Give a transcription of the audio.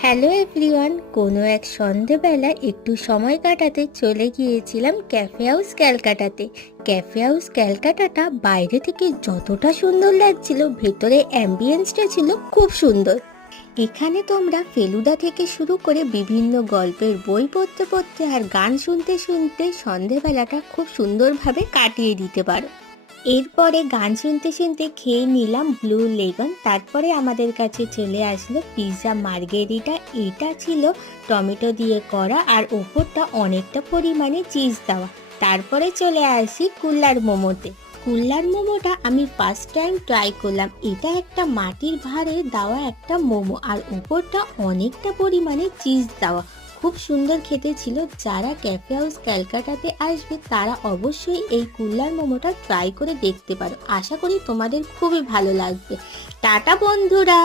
Hello everyone, কোনো এক সন্ধেবেলা একটু সময় কাটাতে চলে গিয়েছিলাম ক্যাফে হাউস ক্যালকাটাতে। ক্যাফে হাউস ক্যালকাটাটা বাইরে থেকে যতটা সুন্দর লাগছিল, ভেতরে অ্যাম্বিয়েন্সটা ছিল খুব সুন্দর। এখানে তোমরা ফেলুদা থেকে শুরু করে বিভিন্ন গল্পের বই পড়তে পড়তে আর গান শুনতে শুনতে সন্ধেবেলাটা খুব সুন্দরভাবে কাটিয়ে দিতে পারো। এরপরে গান শুনতে শুনতে খেয়ে নিলাম ব্লু লেগন। তারপরে আমাদের কাছে চলে আসলো পিৎজা মার্গেরিটা। এটা ছিল টমেটো দিয়ে করা আর ওপরটা অনেকটা পরিমাণে চিজ দেওয়া। তারপরে চলে আসি কুল্লার মোমোতে। কুল্লার মোমোটা আমি ফার্স্ট টাইম ট্রাই করলাম। এটা একটা মাটির ভাঁড়ে দেওয়া একটা মোমো আর ওপরটা অনেকটা পরিমাণে চিজ দেওয়া। খুব সুন্দর খেতে ছিল। যারা ক্যাফে হাউস ক্যালকাটাতে আসবে তারা অবশ্যই এই কুল্লার মোমোটা ট্রাই করে দেখতে পারো। আশা করি তোমাদের খুবই ভালো লাগবে। টাটা বন্ধুরা।